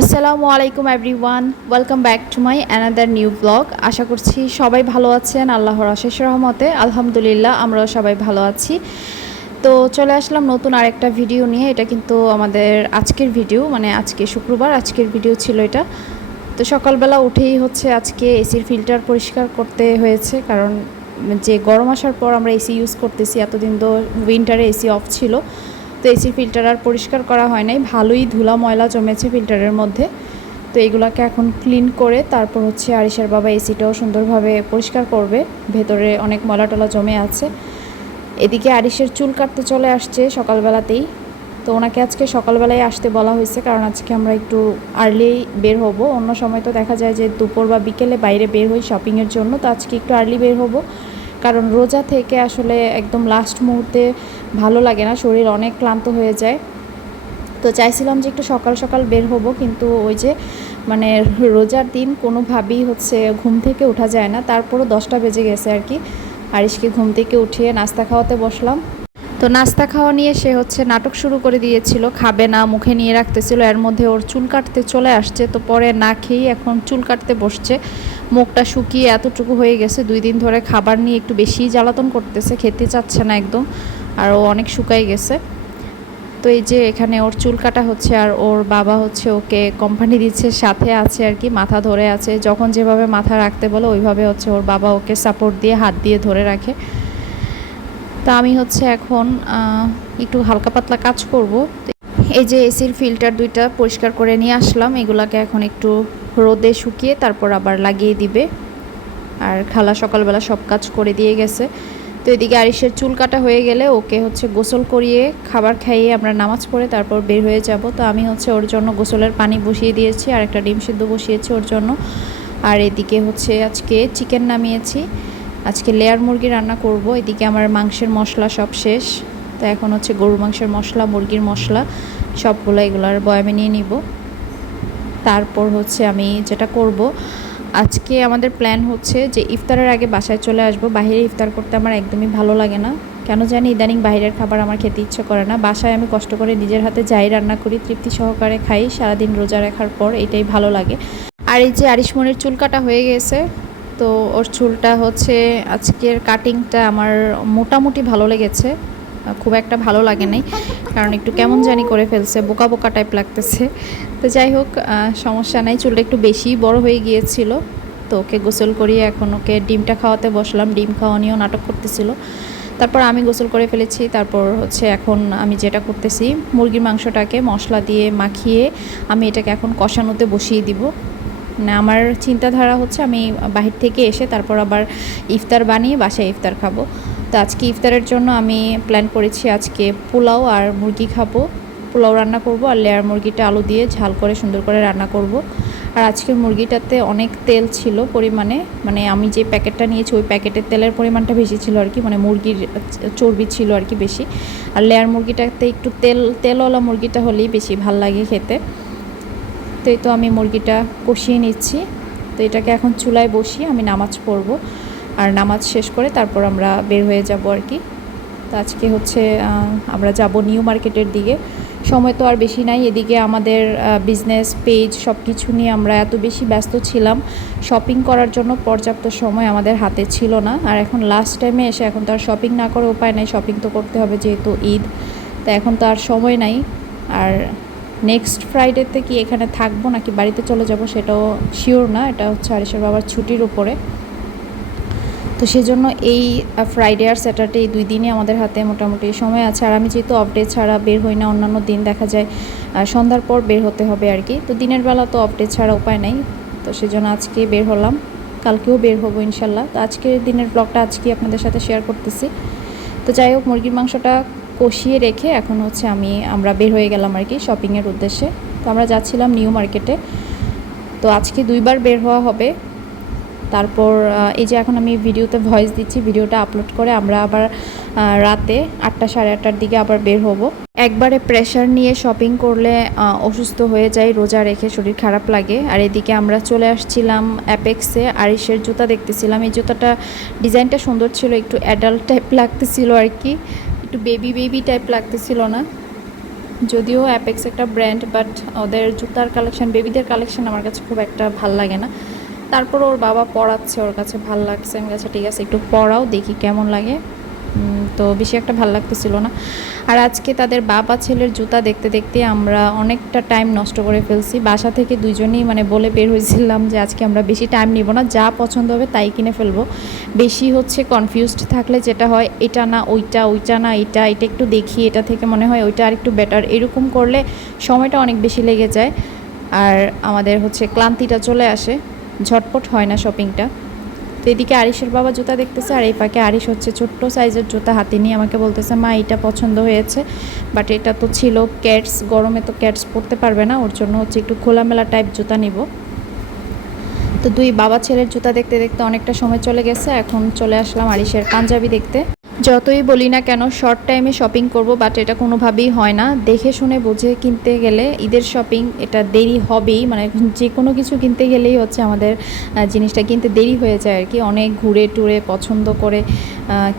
আসসালামু আলাইকুম everyone welcome back to my another new blog আশা করছি সবাই ভালো আছেন, আল্লাহর অশেষ রহমতে। আলহামদুলিল্লাহ, আমরাও সবাই ভালো আছি। তো চলে আসলাম নতুন আরেকটা ভিডিও নিয়ে। এটা কিন্তু আমাদের আজকের ভিডিও মানে আজকে শুক্রবার, আজকের ভিডিও ছিল এটা। তো সকালবেলা উঠেই হচ্ছে আজকে এসির ফিল্টার পরিষ্কার করতে হয়েছে, কারণ যে গরম আসার পর আমরা এসি ইউজ করতেছি। এতদিন তো উইন্টারে এসি অফ ছিল। তো এসির ফিল্টার আর পরিষ্কার করা হয় নাই। ভালোই ধুলা ময়লা জমেছে ফিল্টারের মধ্যে। তো এগুলাকে এখন ক্লিন করে তারপর হচ্ছে আরিশার বাবা এসিটাও সুন্দরভাবে পরিষ্কার করবে। ভেতরে অনেক ময়লা টলা জমে আছে। এদিকে আরিশের চুল কাটতে চলে আসছে সকালবেলাতেই। তো ওনাকে আজকে সকালবেলায় আসতে বলা হয়েছে, কারণ আজকে আমরা একটু আর্লি বের হব। অন্য সময় তো দেখা যায় যে দুপুর বা বিকেলে বাইরে বের হই শপিংয়ের জন্য। তো আজকে একটু আর্লি বের হব। কারণ রোজা থেকে আসলে একদম লাস্ট মুহূর্তে ভালো লাগে না, শরীর অনেক ক্লান্ত হয়ে যায়। তো চাইছিলাম যে একটু সকাল সকাল বের হব, কিন্তু ওই যে মানে রোজার দিন কোনোভাবেই হচ্ছে ঘুম থেকে ওঠা যায় না। তারপরও দশটা বেজে গেছে আর কি। আরিশকে ঘুম থেকে উঠিয়ে নাস্তা খাওয়াতে বসলাম। তো নাস্তা খাওয়া নিয়ে সে হচ্ছে নাটক শুরু করে দিয়েছিল, খাবে না, মুখে নিয়ে রাখতেছিল, এর মধ্যে ওর চুল কাটতে চলে আসছে। তো পরে না খেয়েই এখন চুল কাটতে বসছে। মুখটা শুকিয়ে এতটুকু হয়ে গেছে, দুই দিন ধরে খাবার নিয়ে একটু বেশি জ্বালাতন করতেছে, খেতে চাচ্ছে না একদম। আর ও অনেক শুকাই গেছে। তো এই যে এখানে ওর চুল কাটা হচ্ছে আর ওর বাবা হচ্ছে ওকে কোম্পানি দিচ্ছে, সাথে আছে আর কি, মাথা ধরে আছে। যখন যেভাবে মাথা রাখতে বলে, ওইভাবে হচ্ছে ওর বাবা ওকে সাপোর্ট দিয়ে হাত দিয়ে ধরে রাখে। তা আমি হচ্ছে এখন একটু হালকা পাতলা কাজ করব। এই যে এসির ফিল্টার দুইটা পরিষ্কার করে নিয়ে আসলাম। এগুলাকে এখন একটু রোদে শুকিয়ে তারপর আবার লাগিয়ে দিবে। আর খালা সকালবেলা সব কাজ করে দিয়ে গেছে। তো এদিকে আরিসের চুল কাটা হয়ে গেলে ওকে হচ্ছে গোসল করিয়ে খাবার খাইয়ে আমরা নামাজ পড়ে তারপর বের হয়ে যাব। তো আমি হচ্ছে ওর জন্য গোসলের পানি বসিয়ে দিয়েছি, আর একটা ডিম সিদ্ধ বসিয়েছি ওর জন্য। আর এদিকে হচ্ছে আজকে চিকেন নামিয়েছি। আজকে লেয়ার মুরগি রান্না করব, এদিকে আমার মাংসের মশলা সব শেষ। তো এখন হচ্ছে গরুর মাংসের মশলা, মুরগির মশলা, সবগুলো এগুলো আর বয়ামে নিয়ে নিব। তারপর হচ্ছে আমি যেটা করব আজকে আমাদের প্ল্যান হচ্ছে যে ইফতারের আগে বাসায় চলে আসব। বাইরে ইফতার করতে আমার একদমই ভালো লাগে না। কেন জানি ইদানিং বাইরের খাবার আমার খেতে ইচ্ছে করে না। বাসায় আমি কষ্ট করে নিজের হাতে যাই, রান্না করি, তৃপ্তি সহকারে খাই, সারাদিন রোজা রাখার পর এটাই ভালো লাগে। আর এই যে আরিশমনির চুল কাটা হয়ে গেছে, তো ওর চুলটা হচ্ছে আজকের কাটিংটা আমার মোটামুটি ভালো লেগেছে। খুব একটা ভালো লাগে নাই, কারণ একটু কেমন জানি করে ফেলছে, বোকা বোকা টাইপ লাগতেছে। তো যাই হোক সমস্যা নাই, চুলটা একটু বেশি বড় হয়ে গিয়েছিল। তো ওকে গোসল করিয়ে এখন ওকে ডিমটা খাওয়াতে বসলাম, ডিম খাওয়া নিয়েও নাটক করতেছিল। তারপর আমি গোসল করে ফেলেছি, তারপর হচ্ছে এখন আমি যেটা করতেছি, মুরগির মাংসটাকে মশলা দিয়ে মাখিয়ে আমি এটাকে এখন কষানোতে বসিয়ে দিব। মানে আমার চিন্তাধারা হচ্ছে আমি বাহির থেকে এসে তারপর আবার ইফতার বানিয়ে বাসায় ইফতার খাব। তো আজকে ইফতারের জন্য আমি প্ল্যান করেছি আজকে পোলাও আর মুরগি খাব। পোলাও রান্না করব আর লেয়ার মুরগিটা আলু দিয়ে ঝাল করে সুন্দর করে রান্না করব। আর আজকের মুরগিটাতে অনেক তেল ছিল পরিমাণে মানে আমি যে প্যাকেটটা নিয়েছি ওই প্যাকেটের তেলের পরিমাণটা বেশি ছিল আর কি মানে মুরগির চর্বি ছিল আর কি বেশি। আর লেয়ার মুরগিটাতে একটু তেল, তেলওয়ালা মুরগিটা হলেই বেশি ভালো লাগে খেতে। তো এই তো আমি মুরগিটা কষিয়ে নিচ্ছি। তো এটাকে এখন চুলায় বসিয়ে আমি নামাজ পড়ব। আর নামাজ শেষ করে তারপর আমরা বের হয়ে যাব আর কি। তো আজকে হচ্ছে আমরা যাব নিউ মার্কেটের দিকে। সময় তো আর বেশি নাই, এদিকে আমাদের বিজনেস পেজ সব কিছু নিয়ে আমরা এত বেশি ব্যস্ত ছিলাম। শপিং করার জন্য পর্যাপ্ত সময় আমাদের হাতে ছিল না। আর এখন লাস্ট টাইমে এসে এখন তো আর শপিং না করে উপায় নাই শপিং তো করতে হবে যেহেতু ঈদ। তো এখন তো আর সময় নাই। আর নেক্সট ফ্রাইডেতে কি এখানে থাকব নাকি বাড়িতে চলে যাব সেটাও শিওর না, এটা হচ্ছে আরিসের বাবার ছুটির উপরে। তো সেজন্য এই ফ্রাইডে আর স্যাটারডে এই দুই দিনই আমাদের হাতে মোটামুটি সময় আছে। আর আমি যেহেতু অফডে ছাড়া বের হই না, অন্যান্য দিন দেখা যায় সন্ধ্যার পর বের হতে হবে আর কি। তো দিনের বেলা তো অফডে ছাড়া উপায় নাই, তো সেজন্য আজকে বের হলাম। কালকেও বের হব ইনশাল্লাহ। তো আজকের দিনের ব্লগটা আজকে আপনাদের সাথে শেয়ার করতেছি। তো যাই হোক, মুরগির মাংসটা কষিয়ে রেখে এখন হচ্ছে আমি, আমরা বের হয়ে গেলাম আর কি শপিংয়ের উদ্দেশ্যে। তো আমরা যাচ্ছিলাম নিউ মার্কেটে তো আজকে দুইবার বের হওয়া হবে। তারপর এই যে এখন আমি ভিডিওতে ভয়েস দিচ্ছি, ভিডিওটা আপলোড করে আমরা আবার রাতে আটটা সাড়ে আটটার দিকে আবার বের হব। একবারে প্রেশার নিয়ে শপিং করলে অসুস্থ হয়ে যায় রোজা রেখে শরীর খারাপ লাগে। আর এদিকে আমরা চলে আসছিলাম অ্যাপেক্সে আরিসের জুতা দেখতেছিলাম। এই জুতাটা ডিজাইনটা সুন্দর ছিল, একটু অ্যাডাল্ট টাইপ লাগতেছিল আর কি। একটু বেবি বেবি টাইপ লাগতেছিল না। যদিও অ্যাপেক্স একটা ব্র্যান্ড বাট ওদের জুতার কালেকশন বেবিদের কালেকশন আমার কাছে খুব একটা ভালো লাগে না। তারপর ওর বাবা পড়াচ্ছে, ওর কাছে ভালো লাগছে। আমি কাছে ঠিক আছে, একটু পড়াও, দেখি কেমন লাগে। তো বেশি একটা ভালো লাগতেছিল না। আর আজকে তাদের বাবা ছেলের জুতা দেখতে দেখতে আমরা অনেকটা টাইম নষ্ট করে ফেলছি। বাসা থেকে দুজনেই মানে বলে বের হয়েছিলাম যে, আজকে আমরা বেশি টাইম নিব না, যা পছন্দ হবে তাই কিনে ফেলব। বেশি হচ্ছে কনফিউজড থাকলে যেটা হয়, এটা না, ওইটা ওইটা না, এটা এটা একটু দেখি, এটা থেকে মনে হয় ওইটা আর একটু বেটার এরকম করলে সময়টা অনেক বেশি লেগে যায়। আর আমাদের হচ্ছে ক্লান্তিটা চলে আসে। ঝটপট হয় না শপিংটা তো এদিকে আরিসের বাবা জুতা দেখতেছে, আর এই পাকে আরিস হচ্ছে ছোট্ট সাইজের জুতা হাতে নিয়ে আমাকে বলতেছে, মা এটা পছন্দ হয়েছে বাট এটা তো ছিল ক্যাটস গরমে তো ক্যাটস পরতে পারবে না, ওর জন্য হচ্ছে একটু খোলামেলা টাইপ জুতা নিব। তো দুই বাবা ছেলের জুতা দেখতে দেখতে অনেকটা সময় চলে গেছে, এখন চলে আসলাম আরিসের পাঞ্জাবি দেখতে। যতই বলি না কেন শর্ট টাইমে শপিং করব বাট এটা কোনোভাবেই হয় না। দেখে শুনে বুঝে কিনতে গেলে ঈদের শপিং এটা দেরি হবেই। মানে যে কোনো কিছু কিনতে গেলেই হচ্ছে আমাদের জিনিসটা কিনতে দেরি হয়ে যায় আর কি। অনেক ঘুরে টুরে পছন্দ করে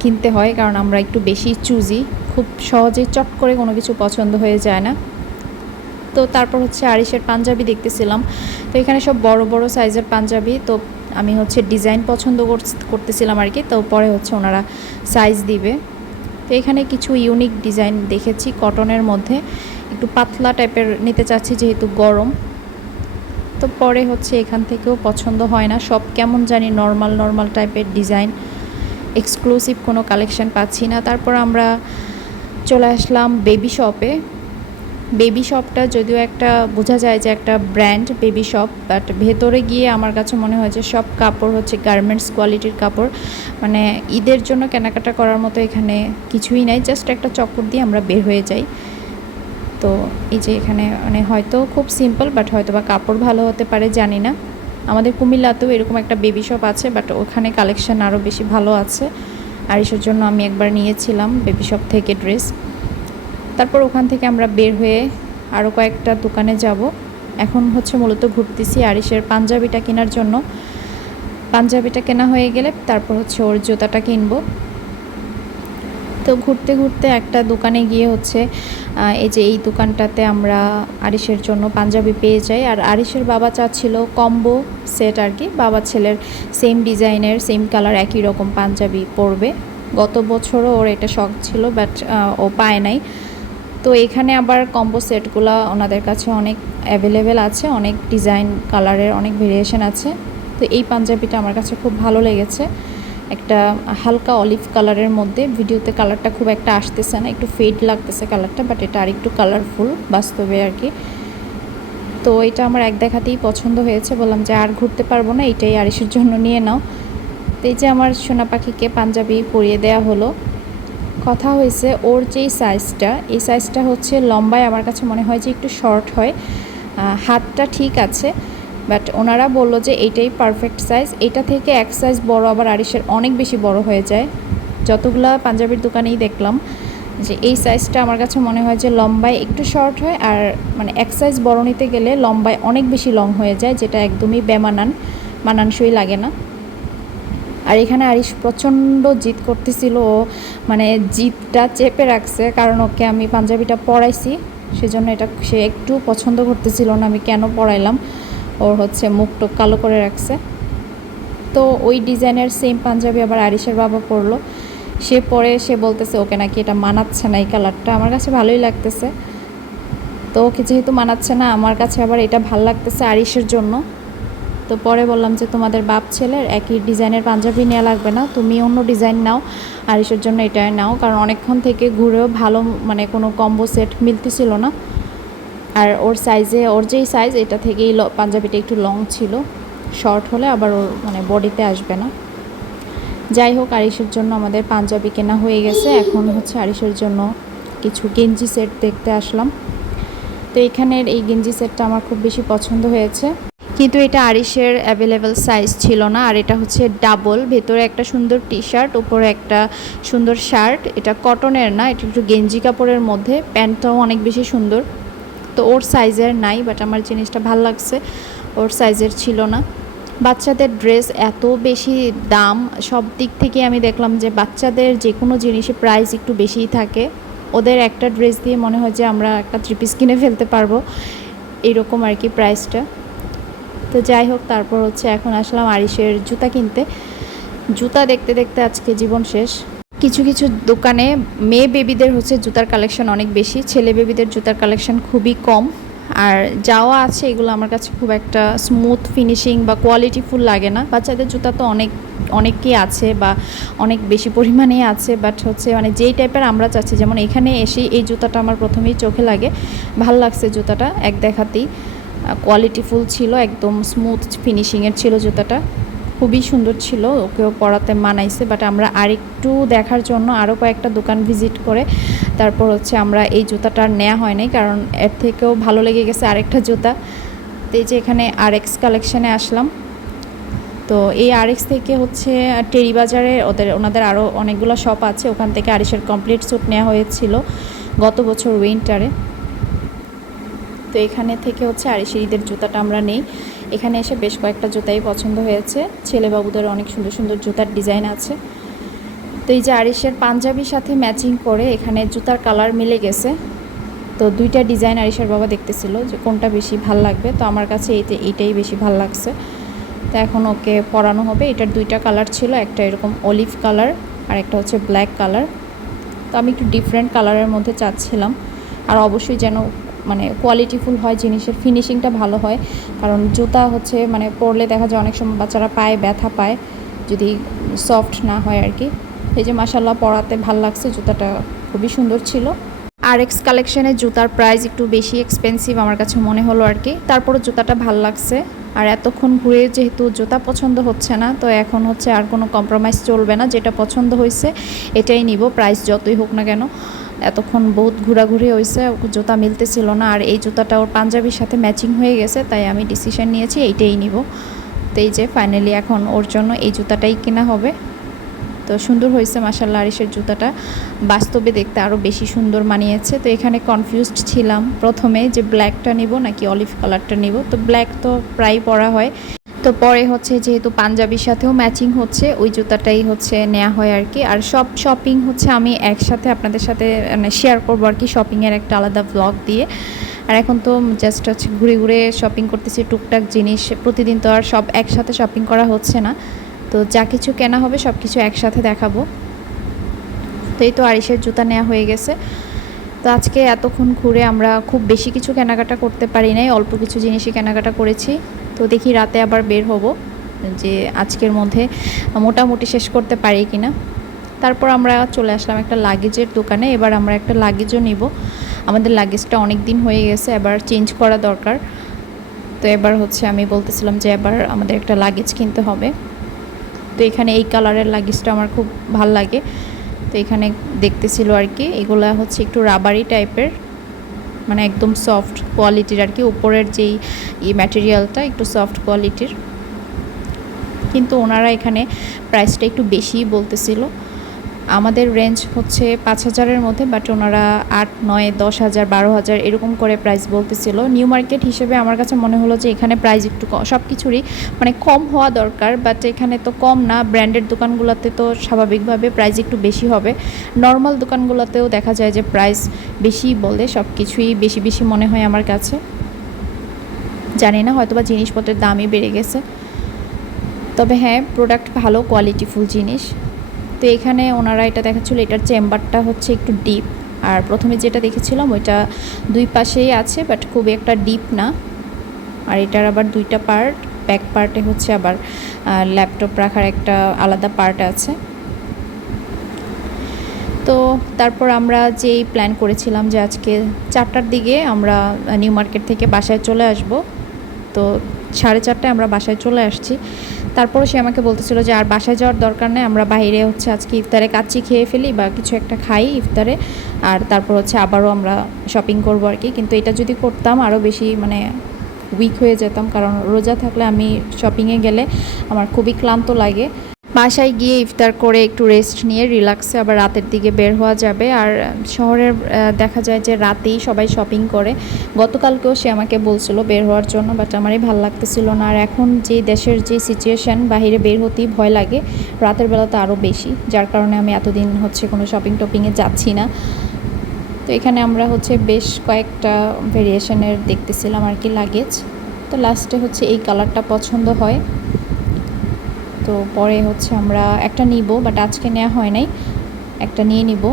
কিনতে হয়, কারণ আমরা একটু বেশি চুজি খুব সহজেই চট করে কোনো কিছু পছন্দ হয়ে যায় না। তো তারপর হচ্ছে আরিসের পাঞ্জাবি দেখতেছিলাম। তো এখানে সব বড় বড় সাইজের পাঞ্জাবি। তো আমি হচ্ছে ডিজাইন পছন্দ করতেছিলাম আর কি, তো পরে হচ্ছে ওনারা সাইজ দিবে। তো এখানে কিছু ইউনিক ডিজাইন দেখেছি কটনের মধ্যে। একটু পাতলা টাইপের নিতে চাচ্ছি যেহেতু গরম। তো পরে হচ্ছে এখান থেকেও পছন্দ হয় না। সব কেমন জানি নর্মাল নর্মাল টাইপের ডিজাইন এক্সক্লুসিভ কোনো কালেকশন পাচ্ছি না। তারপর আমরা চলে আসলাম বেবি শপে বেবি শপটা যদিও একটা বোঝা যায় যে একটা ব্র্যান্ড বেবি শপ বাট ভেতরে গিয়ে আমার কাছে মনে হয় যে সব কাপড় হচ্ছে গার্মেন্টস কোয়ালিটির কাপড়। মানে ঈদের জন্য কেনাকাটা করার মতো এখানে কিছুই নাই জাস্ট একটা চক্কর দিয়ে আমরা বের হয়ে যাই। তো এই যে এখানে মানে হয়তো খুব সিম্পল বাট হয়তো বা কাপড় ভালো হতে পারে, জানি না। আমাদের কুমিল্লাতেও এরকম একটা বেবি শপ আছে বাট ওখানে কালেকশন আরও বেশি ভালো আছে। আর এসব জন্য আমি একবার নিয়েছিলাম বেবি শপ থেকে ড্রেস তারপর ওখান থেকে আমরা বের হয়ে আরও কয়েকটা দোকানে যাব। এখন হচ্ছে মূলত ঘুরতেছি আরিসের পাঞ্জাবিটা কেনার জন্য। পাঞ্জাবিটা কেনা হয়ে গেলে তারপর হচ্ছে ওর জুতাটা কিনবো। তো ঘুরতে ঘুরতে একটা দোকানে গিয়ে হচ্ছে এই যে এই দোকানটাতে আমরা আরিসের জন্য পাঞ্জাবি পেয়ে যাই। আর আরিসের বাবা চাচ্ছিল কম্বো সেট আর কি। বাবা ছেলের সেম ডিজাইনের সেম কালার একই রকম পাঞ্জাবি পরবে। গত বছরও ওর এটা শখ ছিল বাট ও পায় নাই। তো এখানে আবার কম্বো সেটগুলো ওনাদের কাছে অনেক অ্যাভেলেবেল আছে, অনেক ডিজাইন কালারের অনেক ভেরিয়েশন আছে। তো এই পাঞ্জাবিটা আমার কাছে খুব ভালো লেগেছে। একটা হালকা অলিভ কালারের মধ্যে, ভিডিওতে কালারটা খুব একটা আসতেছে না, একটু ফেড লাগতেছে কালারটা বাট এটা আরেকটু কালারফুল বাস্তবে আর কি। তো এটা আমার এক দেখাতেই পছন্দ হয়েছে, বললাম যে আর ঘুরতে পারব না, এটাই আরিসের জন্য নিয়ে নাও। তো এই যে আমার সোনা পাখিকে পাঞ্জাবি পরিয়ে দেওয়া হলো কথা হয়েছে ওর যেই সাইজটা, এই সাইজটা হচ্ছে লম্বায় আমার কাছে মনে হয় যে একটু শর্ট হয়। হাতটা ঠিক আছে, বাট ওনারা বলল যে এইটাই পারফেক্ট সাইজ। এটা থেকে এক সাইজ বড় আবার আরিসের অনেক বেশি বড় হয়ে যায়। যতগুলা পাঞ্জাবির দোকানেই দেখলাম যে এই সাইজটা আমার কাছে মনে হয় যে লম্বায় একটু শর্ট হয় আর মানে এক সাইজ বড় নিতে গেলে লম্বায় অনেক বেশি লং হয়ে যায়, যেটা একদমই বেমানান, মানানসই লাগে না। আর এখানে আরিশ প্রচণ্ড জিদ করতেছিল, ও মানে জিদটা চেপে রাখছে, কারণ ওকে আমি পাঞ্জাবিটা পরাইছি সেজন্য এটা সে একটু পছন্দ করতেছিল না, আমি কেন পরাইলাম ওর হচ্ছে মুখ টুক কালো করে রাখছে। তো ওই ডিজাইনের সেম পাঞ্জাবি আবার আরিশের বাবা পরলো, সে পরে সে বলতেছে, ওকে নাকি এটা মানাচ্ছে না এই কালারটা, আমার কাছে ভালোই লাগতেছে। তো ওকে যেহেতু মানাচ্ছে না, আমার কাছে আবার এটা ভালো লাগতেছে আরিশের জন্য। তো পরে বললাম যে তোমাদের বাপ ছেলের একই ডিজাইনের পাঞ্জাবি নেওয়া লাগবে না, তুমি অন্য ডিজাইন নাও আরিসের জন্য এটাই নাও, কারণ অনেকক্ষণ থেকে ঘুরেও ভালো মানে কোনো কম্বো সেট মিলতেছিল না। আর ওর সাইজে ওর যেই সাইজ এটা থেকেই পাঞ্জাবিটা একটু লং ছিল শর্ট হলে আবার ওর মানে বডিতে আসবে না। যাই হোক আরিসের জন্য আমাদের পাঞ্জাবি কেনা হয়ে গেছে, এখন হচ্ছে আরিসের জন্য কিছু গেঞ্জি সেট দেখতে আসলাম। তো এখানের এই গেঞ্জি সেটটা আমার খুব বেশি পছন্দ হয়েছে। কিন্তু এটা আরিসের অ্যাভেলেবেল সাইজ ছিল না, আর এটা হচ্ছে ডাবল ভেতরে একটা সুন্দর টি শার্ট উপরে একটা সুন্দর শার্ট এটা কটনের না, এটা একটু গেঞ্জি কাপড়ের মধ্যে। প্যান্টটাও অনেক বেশি সুন্দর। তো ওর সাইজের নাই বাট আমার জিনিসটা ভালো লাগছে। ওর সাইজের ছিল না। বাচ্চাদের ড্রেস এত বেশি দাম, সব দিক থেকে আমি দেখলাম যে বাচ্চাদের যে কোনো জিনিসের প্রাইস একটু বেশিই থাকে। ওদের একটা ড্রেস দিয়ে মনে হয় যে আমরা একটা থ্রি পিস কিনে ফেলতে পারব। এইরকম আর কি প্রাইসটা তো যাই হোক, তারপর হচ্ছে এখন আসলাম আরিসের জুতা কিনতে। জুতা দেখতে দেখতে আজকে জীবন শেষ। কিছু কিছু দোকানে মেয়ে বেবিদের হচ্ছে জুতার কালেকশন অনেক বেশি। ছেলে বেবিদের জুতার কালেকশন খুবই কম। আর যাওয়া আছে, এগুলো আমার কাছে খুব একটা স্মুথ ফিনিশিং বা কোয়ালিটিফুল লাগে না। বাচ্চাদের জুতা তো অনেক, অনেকই আছে বা অনেক বেশি পরিমাণেই আছে। বাট হচ্ছে মানে যেই টাইপের আমরা চাচ্ছি, যেমন এখানে এসে এই জুতাটা আমার প্রথমেই চোখে লাগে। ভালো লাগছে জুতাটা এক দেখাতেই। কোয়ালিটিফুল ছিল, একদম স্মুথ ফিনিশিংয়ের ছিল জুতাটা। খুবই সুন্দর ছিল, ওকেও পড়াতে মানাইছে বাট আমরা আরেকটু দেখার জন্য আরও কয়েকটা দোকান ভিজিট করে, তারপর হচ্ছে আমরা এই জুতাটা আর নেওয়া হয়নি কারণ এর থেকেও ভালো লেগে গেছে আরেকটা জুতা। তো এই যে এখানে আর এক্স কালেকশানে আসলাম। তো এই আরএক্স থেকে হচ্ছে টেরি বাজারে ওদের, ওনাদের আরও অনেকগুলো শপ আছে, ওখান থেকে আরিসের কমপ্লিট স্যুট নেওয়া হয়েছিল গত বছর উইন্টারে তো এখানে থেকে হচ্ছে আরিসের ঈদের জুতাটা আমরা নেই। এখানে এসে বেশ কয়েকটা জুতাই পছন্দ হয়েছে। ছেলেবাবুদের অনেক সুন্দর সুন্দর জুতার ডিজাইন আছে। তো এই যে আরিসের পাঞ্জাবির সাথে ম্যাচিং করে এখানে জুতার কালার মিলে গেছে। তো দুইটা ডিজাইন আরিসের বাবা দেখতেছিল যে কোনটা বেশি ভালো লাগবে। তো আমার কাছে এইতে এইটাই বেশি ভালো লাগছে। তো এখন ওকে পরানো হবে। এটার দুইটা কালার ছিল। একটা এরকম অলিভ কালার আর একটা হচ্ছে ব্ল্যাক কালার। তো আমি একটু ডিফারেন্ট কালারের মধ্যে চাচ্ছিলাম। আর অবশ্যই যেন মানে কোয়ালিটিফুল হয় জিনিসের ফিনিশিংটা ভালো হয়। কারণ জুতা হচ্ছে মানে পরলে দেখা যায় অনেক সময় বাচ্চারা পায়ে ব্যথা পায়, যদি সফট না হয় আর কি। এই যে মাসাল্লাহ পরাতে ভালো লাগছে, জুতাটা খুবই সুন্দর ছিল। আর এক্স কালেকশনের জুতার প্রাইস একটু বেশি এক্সপেন্সিভ আমার কাছে মনে হলো আর কি। তারপরও জুতাটা ভালো লাগছে। আর এতক্ষণ ঘুরে যেহেতু জুতা পছন্দ হচ্ছে না, তো এখন হচ্ছে আর কোনো কম্প্রোমাইজ চলবে না, যেটা পছন্দ হয়েছে এটাই নিব প্রাইস যতই হোক না কেন। এতক্ষণ বহুত ঘোরাঘুরি হয়েছে জুতা মিলতেছিল না, আর এই জুতাটা ওর পাঞ্জাবির সাথে ম্যাচিং হয়ে গেছে, তাই আমি ডিসিশন নিয়েছি এইটাই নিব। তো এই যে ফাইনালি এখন ওর জন্য এই জুতাটাই কেনা হবে। তো সুন্দর হয়েছে মাসাল্লাহ আরিসের জুতাটা। বাস্তবে দেখতে আরও বেশি সুন্দর মানিয়েছে। তো এখানে কনফিউজড ছিলাম। প্রথমে যে ব্ল্যাকটা নিব নাকি অলিভ কালারটা নিব। তো ব্ল্যাক তো প্রায় পরা হয়। তো পরে হচ্ছে যেহেতু পাঞ্জাবির সাথেও ম্যাচিং হচ্ছে, ওই জুতাটাই হচ্ছে নেওয়া হয় আর কি। আর সব শপিং হচ্ছে আমি একসাথে আপনাদের সাথে মানে শেয়ার করব আর কি শপিংয়ের একটা আলাদা ব্লগ দিয়ে। আর এখন তো জাস্ট হচ্ছে ঘুরে ঘুরে শপিং করতেছি, টুকটাক জিনিস, প্রতিদিন তো আর সব একসাথে শপিং করা হচ্ছে না। তো যা কিছু কেনা হবে সব কিছু একসাথে দেখাবো। তো এই তো আরিসের জুতা নেওয়া হয়ে গেছে। তো আজকে এতক্ষণ ঘুরে আমরা খুব বেশি কিছু কেনাকাটা করতে পারি নাই, অল্প কিছু জিনিসই কেনাকাটা করেছি। তো দেখি রাতে আবার বের হব, যে আজকের মধ্যে মোটামুটি শেষ করতে পারি কি না তারপর আমরা চলে আসলাম একটা লাগেজের দোকানে, এবার আমরা একটা লাগেজও নিব। আমাদের লাগেজটা অনেক দিন হয়ে গেছে, এবার চেঞ্জ করা দরকার। তো এবার হচ্ছে আমি বলতেছিলাম যে এবার আমাদের একটা লাগেজ কিনতে হবে। তো এখানে এই কালারের লাগেজটা আমার খুব ভালো লাগে। তো এখানে দেখতেছিল আর কি, এগুলা হচ্ছে একটু রাবারি টাইপের মানে একদম সফট কোয়ালিটির আর কি। উপরের যেই ম্যাটেরিয়ালটা একটু সফট কোয়ালিটির কিন্তু ওনারা এখানে প্রাইসটা একটু বেশিই বলতেছিল। আমাদের রেঞ্জ হচ্ছে পাঁচ হাজারের মধ্যে বাট ওনারা আট, নয়, দশ হাজার, বারো হাজার এরকম করে প্রাইস বলতেছিল। নিউ মার্কেট হিসেবে আমার কাছে মনে হলো যে এখানে প্রাইস একটু সব কিছুরই মানে কম হওয়া দরকার বাট এখানে তো কম না। ব্র্যান্ডেড দোকানগুলোতে তো স্বাভাবিকভাবে প্রাইস একটু বেশি হবে। নর্মাল দোকানগুলোতেও দেখা যায় যে প্রাইস বেশি বলে সব কিছুই বেশি বেশি মনে হয় আমার কাছে। জানি না, হয়তোবা জিনিসপত্রের দামই বেড়ে গেছে। তবে হ্যাঁ প্রোডাক্ট ভালো কোয়ালিটিফুল জিনিস। তো এখানে ওনারা এটা দেখাচ্ছিলো, এটার চেম্বারটা হচ্ছে একটু ডিপ আর প্রথমে যেটা দেখেছিলাম, ওইটা দুই পাশেই আছে বাট খুব একটা ডিপ না। আর এটার আবার দুইটা পার্ট ব্যাক পার্টে হচ্ছে আবার ল্যাপটপ রাখার একটা আলাদা পার্ট আছে। তো তারপর আমরা যেই প্ল্যান করেছিলাম যে আজকে চারটার দিকে আমরা নিউ মার্কেট থেকে বাসায় চলে আসব। তো সাড়ে চারটায় আমরা বাসায় চলে আসছি। তারপরও সে আমাকে বলতেছিল যে, আর বাসায় যাওয়ার দরকার নেই, আমরা বাইরে হচ্ছে আজকে ইফতারে কাচ্চি খেয়ে ফেলি বা কিছু একটা খাই ইফতারে। আর তারপর হচ্ছে আবারও আমরা শপিং করব আর কি কিন্তু এটা যদি করতাম আরও বেশি মানে উইক হয়ে যেতাম। কারণ রোজা থাকলে আমি শপিংয়ে গেলে আমার খুবই ক্লান্ত লাগে। বাসায় গিয়ে ইফতার করে একটু রেস্ট নিয়ে রিল্যাক্সে আবার রাতের দিকে বের হওয়া যাবে। আর শহরের দেখা যায় যে রাতেই সবাই শপিং করে। গতকালকেও সে আমাকে বলছিল বের হওয়ার জন্য বাট আমারই ভালো লাগতেছিল না। আর এখন যে দেশের যে সিচুয়েশান বাহিরে বের হতেই ভয় লাগে। রাতের বেলা তো আরও বেশি, যার কারণে আমি এতদিন হচ্ছে কোনো শপিং টপিংয়ে যাচ্ছি না। তো এখানে আমরা হচ্ছে বেশ কয়েকটা ভেরিয়েশনের দেখতেছিলাম আর কি লাগেজ তো লাস্টে হচ্ছে এই কালারটা পছন্দ হয়। তো পরে হচ্ছে আমরা একটা নিব বাট আজকে নেওয়া হয় নাই, একটা নিয়ে নিব।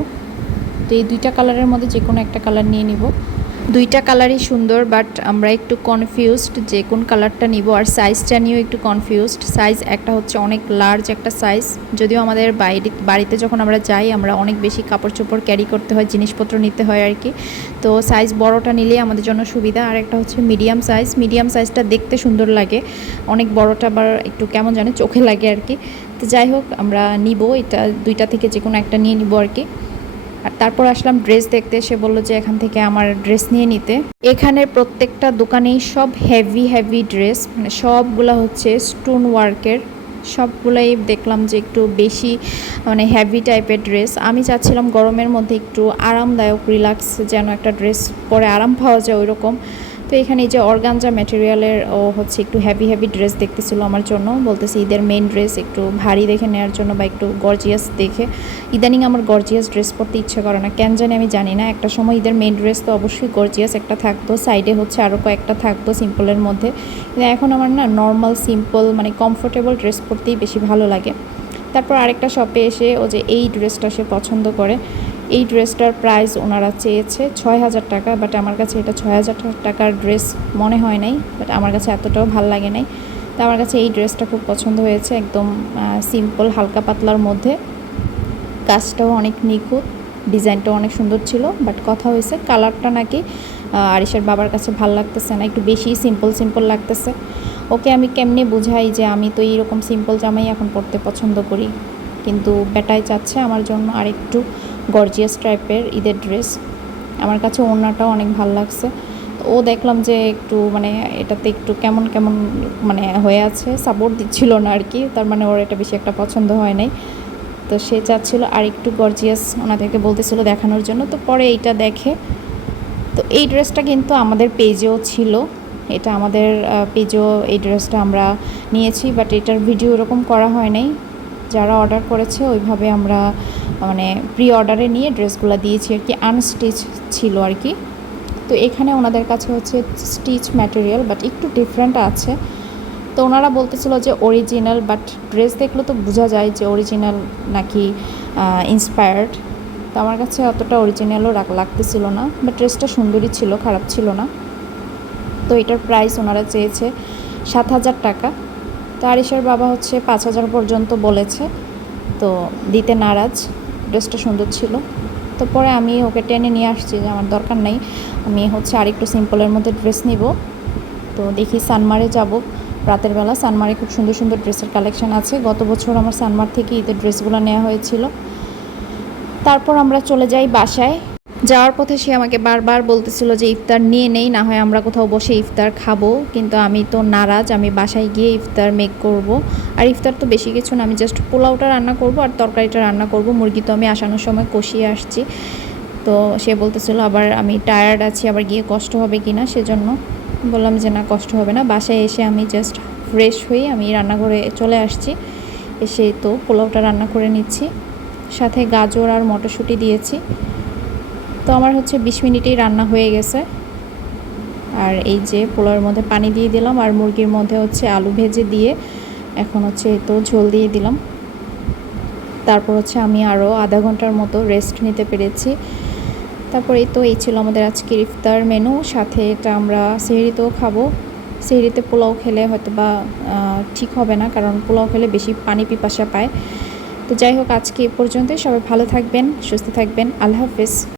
তো এই দুইটা কালারের মধ্যে যে কোনো একটা কালার নিয়ে নিব। দুইটা কালারই সুন্দর বাট আমরা একটু কনফিউজড যে কোন কালারটা নিব আর সাইজটা নিয়েও একটু কনফিউজড সাইজ একটা হচ্ছে অনেক লার্জ একটা সাইজ যদিও আমাদের বাইরে, বাড়িতে যখন আমরা যাই, আমরা অনেক বেশি কাপড় চোপড় ক্যারি করতে হয়, জিনিসপত্র নিতে হয় আর কি। তো সাইজ বড়টা নিলেই আমাদের জন্য সুবিধা। আর একটা হচ্ছে মিডিয়াম সাইজ মিডিয়াম সাইজটা দেখতে সুন্দর লাগে। অনেক বড়টা আবার একটু কেমন জানে চোখে লাগে আর কি। তো যাই হোক, আমরা নিব। এটা দুইটা থেকে যে কোনো একটা নিয়ে নিব আর কি। আর তারপর আসলাম ড্রেস দেখতে। সে বলল যে এখান থেকে আমার ড্রেস নিয়ে নিতে। এখানে প্রত্যেকটা দোকানেই সব হেভি হেভি ড্রেস মানে সবগুলা হচ্ছে স্টোন ওয়ার্কের সবগুলাই দেখলাম যে একটু বেশি মানে হ্যাভি টাইপের ড্রেস আমি চাচ্ছিলাম গরমের মধ্যে একটু আরামদায়ক রিল্যাক্স যেন একটা ড্রেস পরে আরাম পাওয়া যায় ওই রকম তো এখানে এই যে অর্গানজা ম্যাটেরিয়ালের ও হচ্ছে একটু হেভি হেভি ড্রেস দেখতেছিল আমার জন্য। বলতেছে ঈদের মেন ড্রেস একটু ভারী দেখে নেওয়ার জন্য বা একটু গর্জিয়াস দেখে। ইদানিং আমার গর্জিয়াস ড্রেস পরতে ইচ্ছে করে না। কেন জানি আমি জানি না। একটা সময় ঈদের মেন ড্রেস তো অবশ্যই গর্জিয়াস একটা থাকতো। সাইডে হচ্ছে আরও কয়েকটা থাকতো সিম্পলের মধ্যে। কিন্তু এখন আমার না নর্মাল সিম্পল মানে কমফোর্টেবল ড্রেস পরতেই বেশি ভালো লাগে। তারপর আরেকটা শপে এসে ও যে এই ড্রেসটা সে পছন্দ করে। এই ড্রেসটার প্রাইস ওনারা চেয়েছে ছয় হাজার টাকা বাট আমার কাছে এটা ছয় হাজার টাকার ড্রেস মনে হয় নাই বাট আমার কাছে এতটাও ভালো লাগে নাই। তো আমার কাছে এই ড্রেসটা খুব পছন্দ হয়েছে, একদম সিম্পল হালকা পাতলার মধ্যে। কাজটাও অনেক নিখুঁত, ডিজাইনটাও অনেক সুন্দর ছিল বাট কথা হয়েছে কালারটা নাকি আরিসের বাবার কাছে ভালো লাগতেছে না, একটু বেশি সিম্পল সিম্পল লাগতেছে। ওকে আমি কেমনে বুঝাই যে আমি তো এইরকম সিম্পল জামাই এখন পরতে পছন্দ করি, কিন্তু বেটাই চাচ্ছে আমার জন্য আরেকটু গর্জিয়াস টাইপের ঈদের ড্রেস আমার কাছে ওড়নাটাও অনেক ভালো লাগছে। তো ও দেখলাম যে একটু মানে এটাতে একটু কেমন কেমন মানে হয়ে আছে। সাপোর্ট দিচ্ছিল না আর কি। তার মানে ওর এটা বেশি একটা পছন্দ হয় নাই। তো সে চাচ্ছিল আর একটু গর্জিয়াস ওনাদেরকে বলতেছিল দেখানোর জন্য। তো পরে এইটা দেখে। তো এই ড্রেসটা কিন্তু আমাদের পেজেও ছিল। এটা আমাদের পেজেও এই ড্রেসটা আমরা নিয়েছি। বাট এটার ভিডিও এরকম করা হয় নাই। যারা অর্ডার করেছে, ওইভাবে আমরা মানে প্রি অর্ডারে নিয়ে ড্রেসগুলো দিয়েছি আর কি আনস্টিচ ছিল আর কি। তো এখানে ওনাদের কাছে হচ্ছে স্টিচ ম্যাটেরিয়াল বাট একটু ডিফারেন্ট আছে। তো ওনারা বলতেছিল যে অরিজিনাল বাট ড্রেস দেখলে তো বোঝা যায় যে অরিজিনাল নাকি ইন্সপায়ার্ড তো আমার কাছে অতটা অরিজিনালও লাগতেছিল না বাট ড্রেসটা সুন্দরই ছিল, খারাপ ছিল না। তো এটার প্রাইস ওনারা চেয়েছে সাত হাজার টাকা। তো আরিসের বাবা হচ্ছে পাঁচ হাজার পর্যন্ত বলেছে, তো দিতে নারাজ, ড্রেসটা সুন্দর ছিল। তো পরে আমি ওকে টেনে নিয়ে আসছি যে আমার দরকার নেই, আমি হচ্ছে আরেকটু সিম্পলের মধ্যে ড্রেস নিব। তো দেখি সানমারে যাব। রাতের বেলা সানমারে খুব সুন্দর সুন্দর ড্রেসের কালেকশন আছে। গত বছর আমার সানমার থেকে ঈদের ড্রেসগুলো নেওয়া হয়েছিল। তারপর আমরা চলে যাই বাসায়। যাওয়ার পথে সে আমাকে বারবার বলতেছিল যে, ইফতার নিয়ে নেই, না হয় আমরা কোথাও বসে ইফতার খাব। কিন্তু আমি তো নারাজ, আমি বাসায় গিয়ে ইফতার মেক করব। আর ইফতার তো বেশি কিছু না, আমি জাস্ট পোলাওটা রান্না করব আর তরকারিটা রান্না করব। মুরগি তো আমি আসানোর সময় কষিয়ে আসছি। তো সে বলতেছিল, আবার আমি টায়ার্ড আছি, আবার গিয়ে কষ্ট হবে কি না সেজন্য বললাম যে, না, কষ্ট হবে না। বাসায় এসে আমি জাস্ট ফ্রেশ হয়ে আমি রান্নাঘরে চলে আসছি। এসে তো পোলাওটা রান্না করে নিচ্ছি। সাথে গাজর আর মটরশুঁটি দিয়েছি। তো আমার হচ্ছে বিশ মিনিটেই রান্না হয়ে গেছে। আর এই যে পোলাওয়ের মধ্যে পানি দিয়ে দিলাম আর মুরগির মধ্যে হচ্ছে আলু ভেজে দিয়ে এখন হচ্ছে তো ঝোল দিয়ে দিলাম। তারপর হচ্ছে আমি আরও আধা ঘণ্টার মতো রেস্ট নিতে পেরেছি। তারপর তো এই ছিল আমাদের আজকের ইফতার মেনু সাথে এটা আমরা সেহরিতেও খাব। সেহরিতে পোলাও খেলে হয়তো বা ঠিক হবে না, কারণ পোলাও খেলে বেশি পানি পিপাসা পায়। তো যাই হোক, আজকে এ পর্যন্তই। সবাই ভালো থাকবেন, সুস্থ থাকবেন। আল্লাহ হাফিজ।